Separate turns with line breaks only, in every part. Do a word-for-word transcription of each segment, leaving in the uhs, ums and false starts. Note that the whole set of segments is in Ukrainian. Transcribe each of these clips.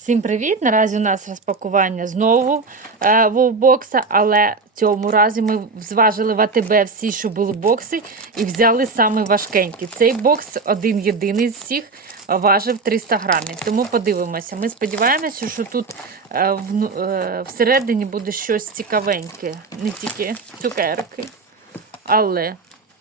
Всім привіт! Наразі у нас розпакування знову е, вовбокса, але цьому разі ми зважили в АТБ всі, що були бокси, і взяли саме важкенький. Цей бокс, один єдиний з всіх, важив триста грамів. Тому подивимося. Ми сподіваємося, що тут е, в, е, всередині буде щось цікавеньке. Не тільки цукерки, але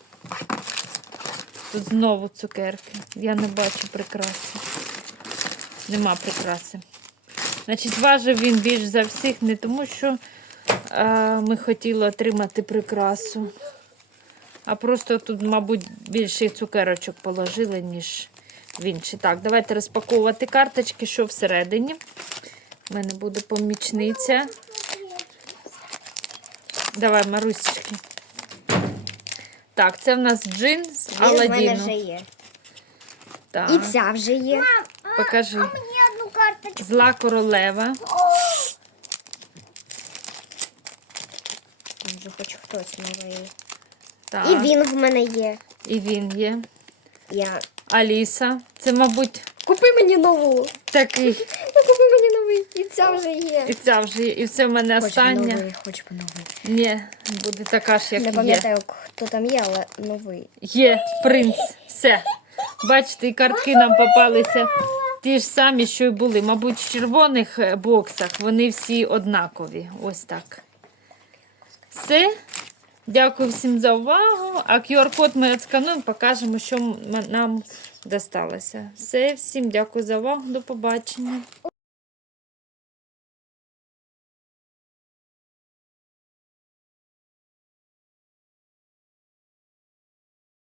тут знову цукерки. Я не бачу прикраси. Нема прикраси. Значить, важив він більш за всіх не тому, що а, ми хотіли отримати прикрасу, а просто тут, мабуть, більше цукерочок положили, ніж в інші. Так, давайте розпаковувати карточки, що всередині. У мене буде помічниця. Давай, Марусечки. Так, це в нас джин з Аладдіну.
В мене вже є.
Так.
І ця вже є.
Покажи.
А мені одну карточку.
Зла королева.
Може, хоч хтось новий.
Так.
І він в мене є.
І він є.
Я.
Аліса. Це, мабуть,
Купи мені нову.
такий.
Ну, купи мені новий. І ця вже є.
І ця вже є. І це в мене
Хоч би
остання.
новий, хоч би новий.
Ні, буде така ж, як
Не
є.
пам'ятаю, хто там є, але новий.
Є принц. Все. Бачите, і картки нам попалися ті ж самі, що й були. Мабуть, в червоних боксах вони всі однакові. Ось так. Все. Дякую всім за увагу. А ку ар-код ми відскануємо, покажемо, що нам досталося. Все, всім дякую за увагу. До побачення.